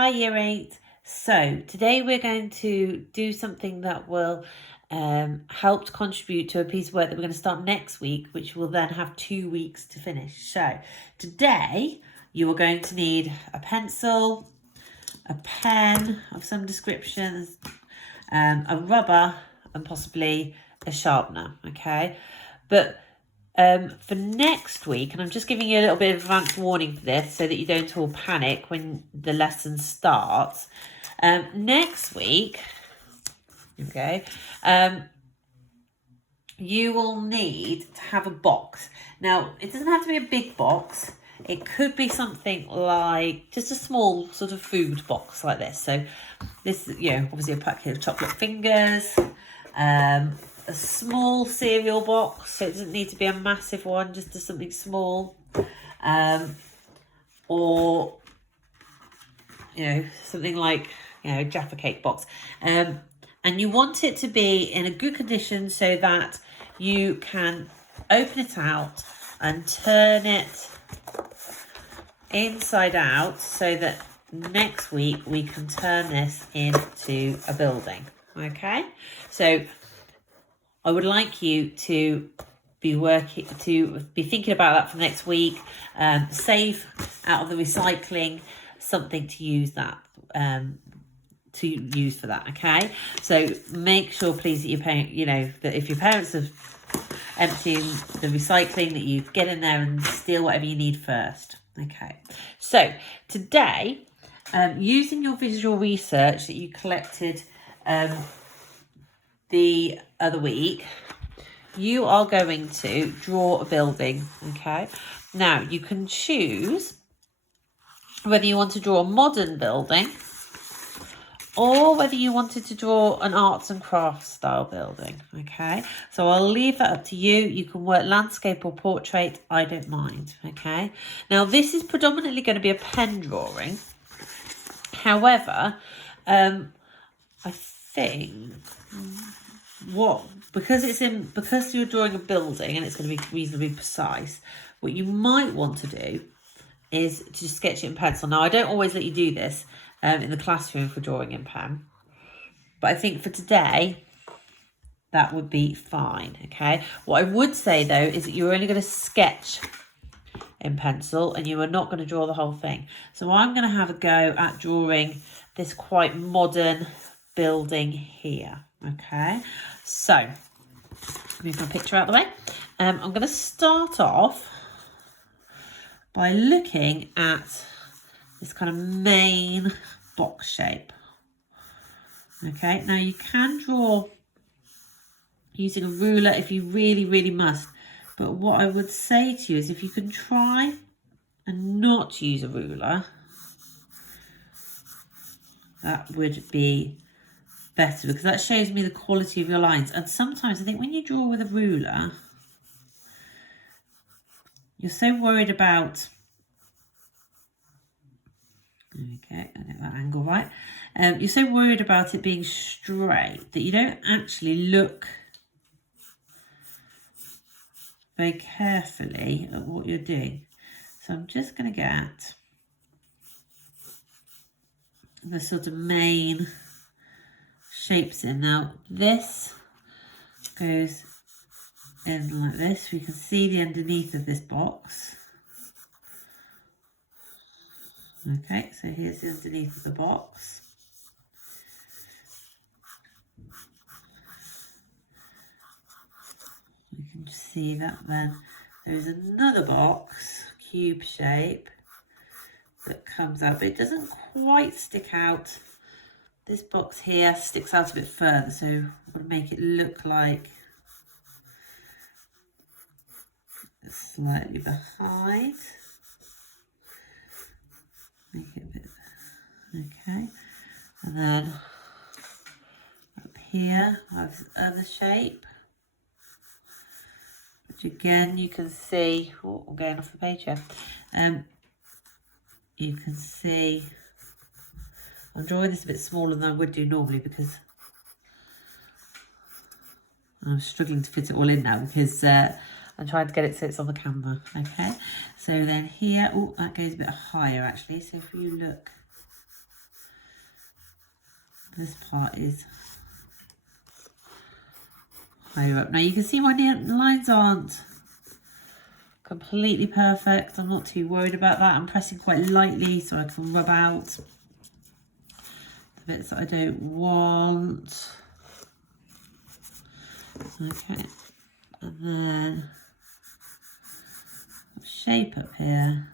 Hi Year 8. So today we're going to do something that will help to contribute to a piece of work that we're going to start next week, which will then have 2 weeks to finish. So today you are going to need a pencil, a pen of some descriptions, a rubber and possibly a sharpener, okay? But for next week, and I'm just giving you a little bit of advance warning for this so that you don't all panic when the lesson starts. Next week, okay, you will need to have a box. Now, it doesn't have to be a big box. It could be something like just a small sort of food box like this. So this, obviously a packet of chocolate fingers, a small cereal box, so it doesn't need to be a massive one, just something small, or something like Jaffa cake box, and you want it to be in a good condition so that you can open it out and turn it inside out so that next week we can turn this into a building. Okay, so I would like you to be thinking about that for next week. Save out of the recycling something to use that for that. Okay, so make sure please that that if your parents are emptying the recycling, that you get in there and steal whatever you need first. Okay, so today, using your visual research that you collected the other week, you are going to draw a building. Okay, now you can choose whether you want to draw a modern building or whether you wanted to draw an arts and crafts style building. Okay, so I'll leave that up to you. You can work landscape or portrait, I don't mind. Okay, now this is predominantly going to be a pen drawing. However, I think because you're drawing a building and it's going to be reasonably precise, what you might want to do is to just sketch it in pencil. Now, I don't always let you do this in the classroom for drawing in pen, but I think for today that would be fine. Okay, what I would say though is that you're only going to sketch in pencil and you are not going to draw the whole thing. So I'm going to have a go at drawing this quite modern building here. Okay, so move my picture out of the way. I'm going to start off by looking at this kind of main box shape. Okay, now you can draw using a ruler if you really, really must. But what I would say to you is if you can try and not use a ruler, that would be better because that shows me the quality of your lines. And sometimes I think when you draw with a ruler, you're so worried about, okay, I get that angle right. You're so worried about it being straight that you don't actually look very carefully at what you're doing. So I'm just going to get the sort of main shapes in. Now this goes in like this. We can see the underneath of this box. Okay, so here's the underneath of the box. You can see that then there's another box, cube shape, that comes out, but it doesn't quite stick out. This box here sticks out a bit further, so I'm going to make it look like it's slightly behind. Make it a bit, okay. And then up here I have this other shape, which again you can see, oh, I'm going off the page here. You can see I'm drawing this a bit smaller than I would do normally because I'm struggling to fit it all in now because I'm trying to get it so it's on the camera. Okay, so then here, oh, that goes a bit higher actually. So if you look This part is higher up. Now you can see my lines aren't completely perfect. I'm not too worried about that. I'm pressing quite lightly so I can rub out the bits that I don't want. Okay, and then shape up here.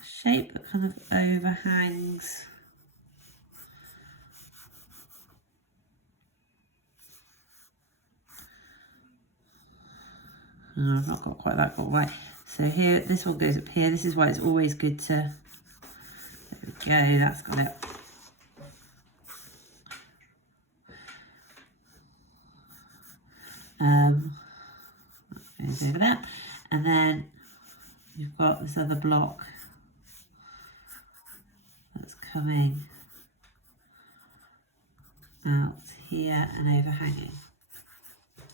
A shape that kind of overhangs. Oh, I've not got quite that got right. So here, this one goes up here. This is why it's always good to, there we go, that's got it. That goes over there. And then you've got this other block that's coming out here and overhanging.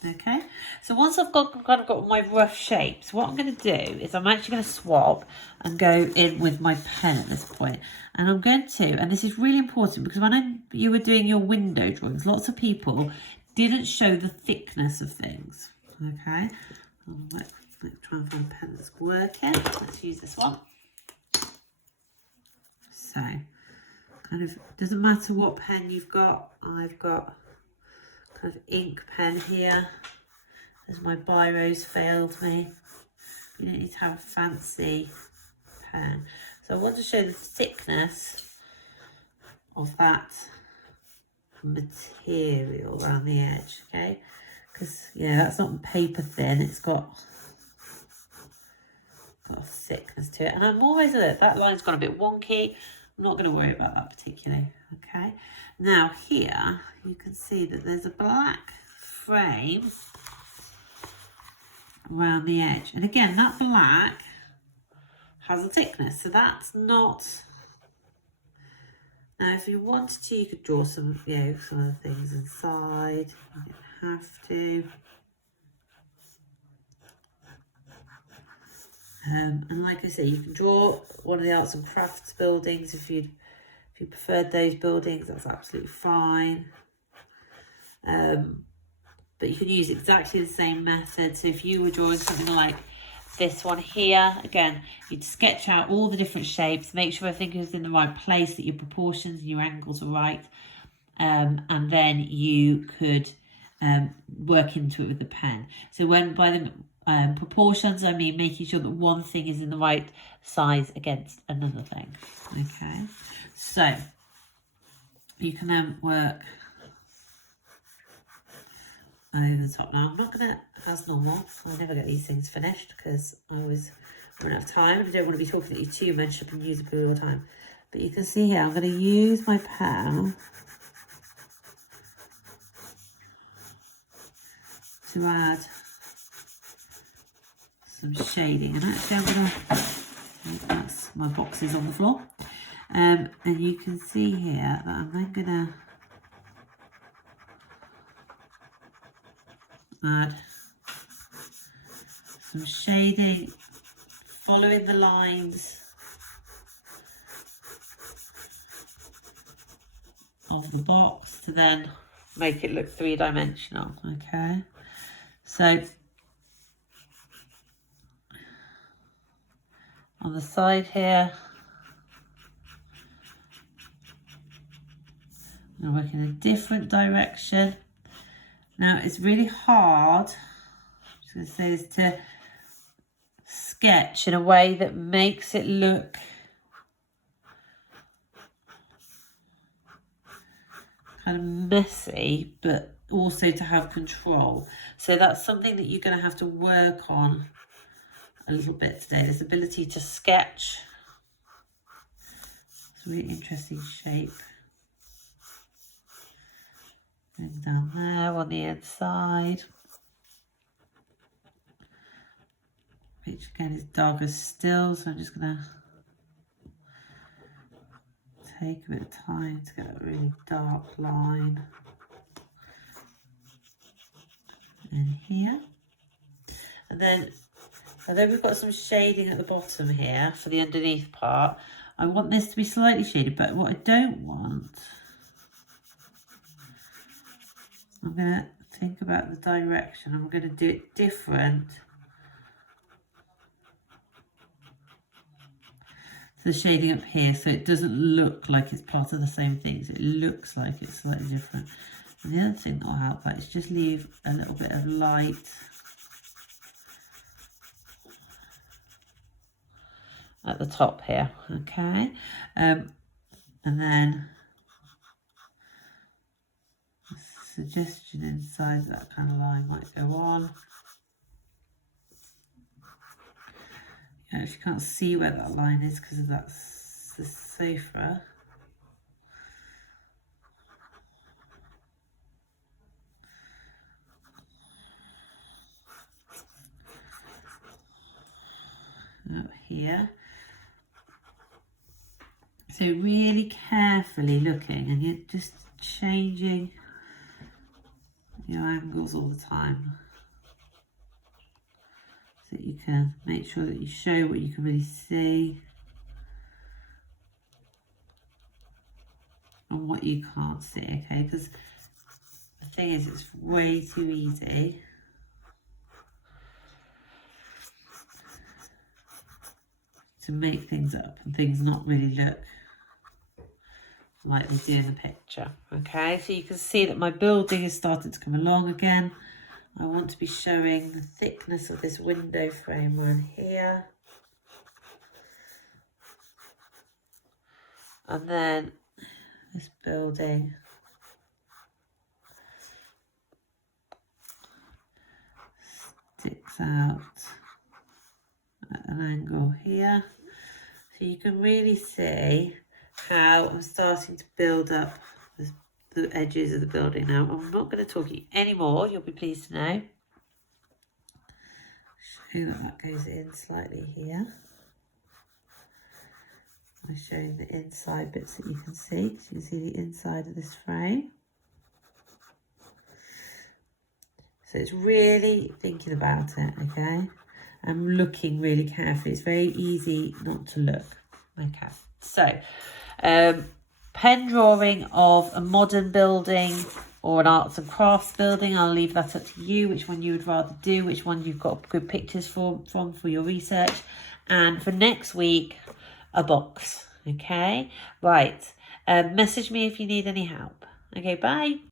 Okay, so once I've kind of got my rough shapes, what I'm going to do is I'm actually going to swap and go in with my pen at this point. And I'm going to, and this is really important because when you were doing your window drawings, lots of people didn't show the thickness of things. Okay, let's try and find a pen that's working. Let's use this one. So, kind of, doesn't matter what pen you've got. I've got kind of ink pen here, as my biros failed me. You don't need to have a fancy pen. So I want to show the thickness of that material around the edge, okay? Because, yeah, that's not paper thin, it's got a thickness to it. And I'm always, that line's gone a bit wonky. I'm not going to worry about that particularly, okay? Now here, you can see that there's a black frame around the edge. And again, that black has a thickness, so that's not... Now, if you wanted to, you could draw some, some of the things inside. You don't have to. And like I say, you can draw one of the arts and crafts buildings if you preferred those buildings. That's absolutely fine. But you can use exactly the same method. So if you were drawing something like this one here, again, you'd sketch out all the different shapes, make sure everything is in the right place, that your proportions and your angles are right, and then you could work into it with the pen. So when by the proportions, I mean making sure that one thing is in the right size against another thing. Okay, so you can then work over the top. Now I'm not going to, as normal, I never get these things finished because I always run out of time and I don't want to be talking at you too much up and use up all the time. But you can see here, I'm going to use my pen to add some shading. And actually I'm going to, that's my boxes on the floor. And you can see here that I'm then going to add some shading, following the lines of the box to then make it look three-dimensional. Okay, so on the side here, I'm going to work in a different direction. Now it's really hard, I'm just going to say this, to sketch in a way that makes it look kind of messy, but also to have control. So that's something that you're going to have to work on a little bit today, this ability to sketch. It's a really interesting shape. And down there on the inside, which again is darker still, so I'm just going to take a bit of time to get a really dark line in here. And then, although we've got some shading at the bottom here for the underneath part, I want this to be slightly shaded, but what I don't want, I'm going to think about the direction. I'm going to do it different. The shading up here, so it doesn't look like it's part of the same thing. So it looks like it's slightly different. And the other thing that will help that is just leave a little bit of light at the top here, okay? And then a suggestion inside that kind of line might go on. You actually can't see where that line is because of that the sofa. Up here. So really carefully looking, and you're just changing your angles all the time, so that you can make sure that you show what you can really see and what you can't see, okay? Because the thing is, it's way too easy to make things up and things not really look like they do in the picture, okay? So you can see that my building is starting to come along again. I want to be showing the thickness of this window frame around here. And then this building sticks out at an angle here. So you can really see how I'm starting to build up the edges of the building now. I'm not going to talk to you anymore, you'll be pleased to know. Show that goes in slightly here. I'm showing the inside bits that you can see, so you can see the inside of this frame. So it's really thinking about it, okay? I'm looking really carefully. It's very easy not to look. Okay, so pen drawing of a modern building or an arts and crafts building, I'll leave that up to you, which one you would rather do, which one you've got good pictures from for your research. And for next week, a box, okay? Right, message me if you need any help. Okay, bye.